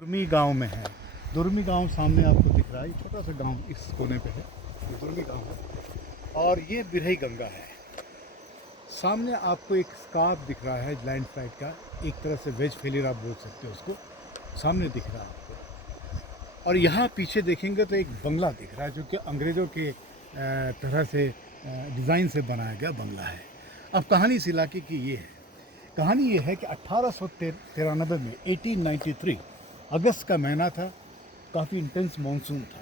दुर्मी गांव में है। दुर्मी गांव सामने आपको दिख रहा है, छोटा सा गांव इस कोने पे है, ये दुर्मी गांव है और ये बिरही गंगा है। सामने आपको एक स्कार्प दिख रहा है लैंडस्लाइड का, एक तरह से वेज फेलियर आप बोल सकते हो उसको, सामने दिख रहा है आपको। और यहाँ पीछे देखेंगे तो एक बंगला दिख रहा है जो कि अंग्रेज़ों के तरह से डिज़ाइन से बनाया गया बंगला है। अब कहानी इस इलाके की ये है, कहानी ये है कि 1893 में 1893 अगस्त का महीना था, काफ़ी इंटेंस मानसून था।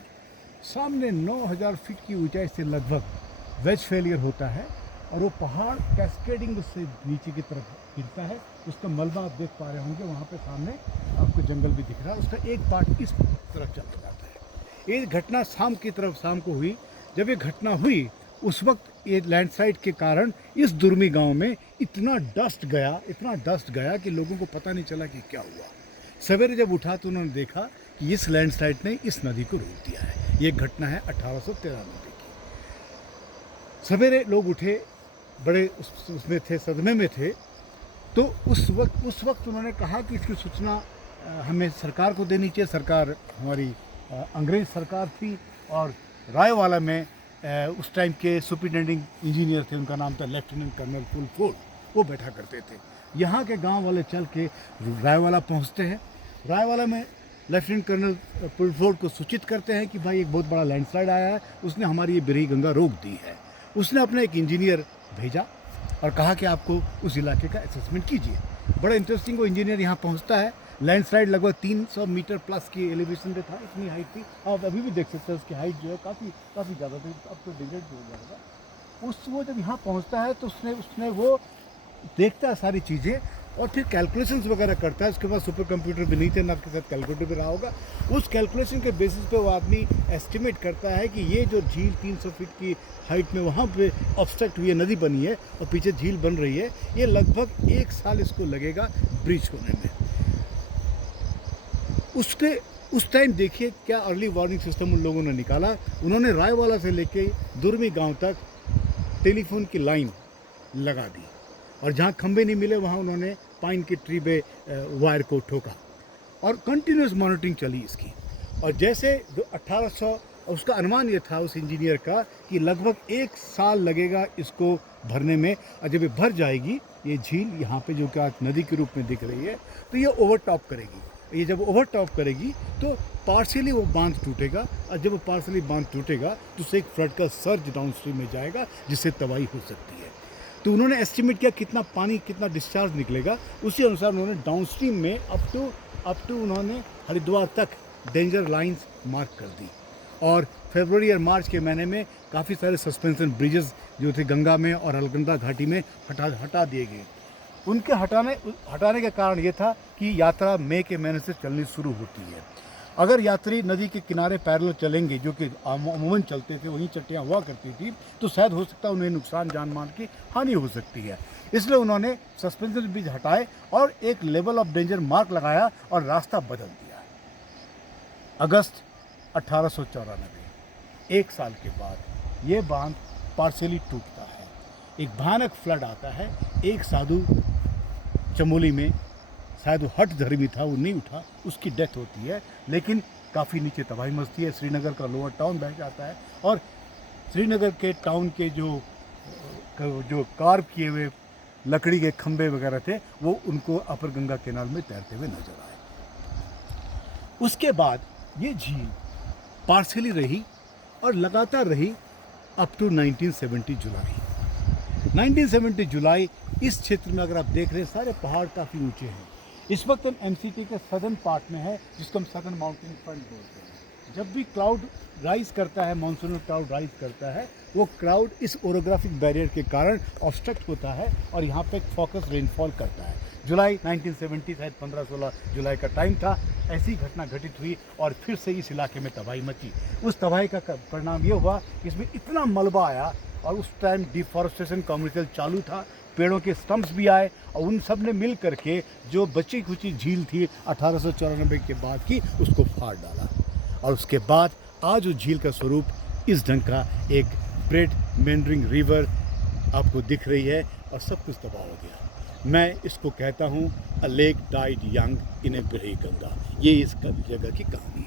सामने 9000 फीट की ऊंचाई से लगभग वेज फेलियर होता है और वो पहाड़ कैस्केडिंग से नीचे की तरफ गिरता है। उसका मलबा आप देख पा रहे होंगे, वहाँ पे सामने आपको जंगल भी दिख रहा है, उसका एक पार्ट इस तरफ चला जाता है। ये घटना शाम को हुई। जब ये घटना हुई उस वक्त ये लैंडस्लाइड के कारण इस दुर्मी गांव में इतना डस्ट गया कि लोगों को पता नहीं चला कि क्या हुआ। सवेरे जब उठा तो उन्होंने देखा कि इस लैंडस्लाइड ने इस नदी को रोक दिया है। ये घटना है 1893 की। सवेरे लोग उठे, बड़े उसमें थे, सदमे में थे। तो उस वक्त उन्होंने कहा कि इसकी सूचना हमें सरकार को देनी चाहिए। सरकार हमारी अंग्रेज़ सरकार थी और रायवाला में उस टाइम के सुपरिटेंडिंग इंजीनियर थे, उनका नाम था लेफ्टिनेंट कर्नल पुलफोर्ड, वो बैठा करते थे। यहाँ के गांव वाले चल के रायवाला पहुँचते हैं। रायवाला में लेफ्टिनेंट कर्नल पुलफोर्ड को सूचित करते हैं कि भाई एक बहुत बड़ा लैंडस्लाइड आया है, उसने हमारी ये बिरही गंगा रोक दी है। उसने अपना एक इंजीनियर भेजा और कहा कि आपको उस इलाके का असेसमेंट कीजिए। बड़ा इंटरेस्टिंग, वो इंजीनियर यहाँ पहुँचता है। लैंडस्लाइड लगभग 300 मीटर प्लस की एलिवेशन पे था, इतनी हाइट थी। आप अभी भी देख सकते हैं उसकी हाइट जो है काफ़ी ज़्यादा थी, अब तो डिग्रेड हो जाएगा। वो जब यहाँ पहुँचता है तो उसने वो देखता है सारी चीज़ें और फिर कैलकुलेशंस वगैरह करता है। उसके पास सुपर कंप्यूटर भी नहीं थे, ना आपके साथ कैलकुलेटर भी रहा होगा। उस कैलकुलेशन के बेसिस पे वो आदमी एस्टिमेट करता है कि ये जो झील 300 फीट की हाइट में वहाँ पे ऑब्स्ट्रक्ट हुई है, नदी बनी है और पीछे झील बन रही है, ये लगभग 1 साल इसको लगेगा ब्रीच होने में। उस टाइम देखिए क्या अर्ली वार्निंग सिस्टम उन लोगों ने निकाला। उन्होंने रायवाला से लेके दुर्मी गांव तक टेलीफोन की लाइन लगा दी और जहाँ खंबे नहीं मिले वहाँ उन्होंने पाइन की ट्री पे वायर को ठोका और कंटिन्यूस मॉनिटरिंग चली इसकी। और जैसे 1800, उसका अनुमान ये था उस इंजीनियर का कि लगभग 1 साल लगेगा इसको भरने में। और जब ये भर जाएगी ये झील यहाँ पे जो कि आज नदी के रूप में दिख रही है, तो ये ओवरटॉप करेगी। ये जब ओवरटॉप करेगी तो पार्शियली वो बांध टूटेगा और जब वो पार्शियली बांध टूटेगा तो उससे एक फ्लड का सर्ज डाउन स्ट्रीम में जाएगा जिससे तबाही हो सकती है। तो उन्होंने एस्टिमेट किया कितना पानी, कितना डिस्चार्ज निकलेगा, उसी अनुसार उन्होंने डाउन स्ट्रीम में अप टू उन्होंने हरिद्वार तक डेंजर लाइंस मार्क कर दी। और फरवरी और मार्च के महीने में काफ़ी सारे सस्पेंशन ब्रिजेस जो थे गंगा में और अलकनंदा घाटी में हटा दिए गए। उनके हटाने का कारण ये था कि यात्रा मई के महीने से चलनी शुरू होती है। अगर यात्री नदी के किनारे पैरेलल चलेंगे, जो कि अमूमन चलते थे, वहीं चट्टियाँ हुआ करती थी, तो शायद हो सकता है उन्हें नुकसान, जान माल की हानि हो सकती है। इसलिए उन्होंने सस्पेंशन ब्रिज हटाए और एक लेवल ऑफ डेंजर मार्क लगाया और रास्ता बदल दिया। अगस्त 1894, 1 साल के बाद ये बांध पार्शियली टूटता है। एक भयानक फ्लड आता है। एक साधु चमोली में, शायद वो हठ धर्मी था, वो नहीं उठा, उसकी डेथ होती है। लेकिन काफ़ी नीचे तबाही मचती है। श्रीनगर का लोअर टाउन बह जाता है और श्रीनगर के टाउन के जो कार्व किए हुए लकड़ी के खंभे वगैरह थे वो उनको अपर गंगा कैनाल में तैरते हुए नजर आए। उसके बाद ये झील पार्शियली रही और लगातार रही अप टू 1970 जुलाई। 1970 जुलाई इस क्षेत्र में अगर आप देख रहे हैं सारे पहाड़ काफ़ी ऊंचे हैं। इस वक्त हम एमसीटी के सदर्न पार्ट में है, जिसको हम सदर्न माउंटेन फ्रंट बोलते हैं। जब भी क्लाउड राइज करता है, मानसून क्लाउड राइज करता है, वो क्लाउड इस ओरोग्राफिक बैरियर के कारण ऑब्स्ट्रक्ट होता है और यहाँ पे फोकस रेनफॉल करता है। जुलाई 1970, शायद 15-16 जुलाई का टाइम था, ऐसी घटना घटित हुई और फिर से इस इलाके में तबाही मची। उस तबाही का परिणाम ये हुआ कि इसमें इतना मलबा आया और उस टाइम डिफॉरेस्टेशन कमर्शियल चालू था, पेड़ों के स्टम्प्स भी आए और उन सब ने मिल करके जो बची खुची झील थी 1894 के बाद की, उसको फाड़ डाला। और उसके बाद आज उस झील का स्वरूप इस ढंग का एक ब्रेड मेंडरिंग रिवर आपको दिख रही है और सब कुछ तबाह हो गया। मैं इसको कहता हूँ a lake died young in a Birahi Ganga. ये इस जगह की कहानी है।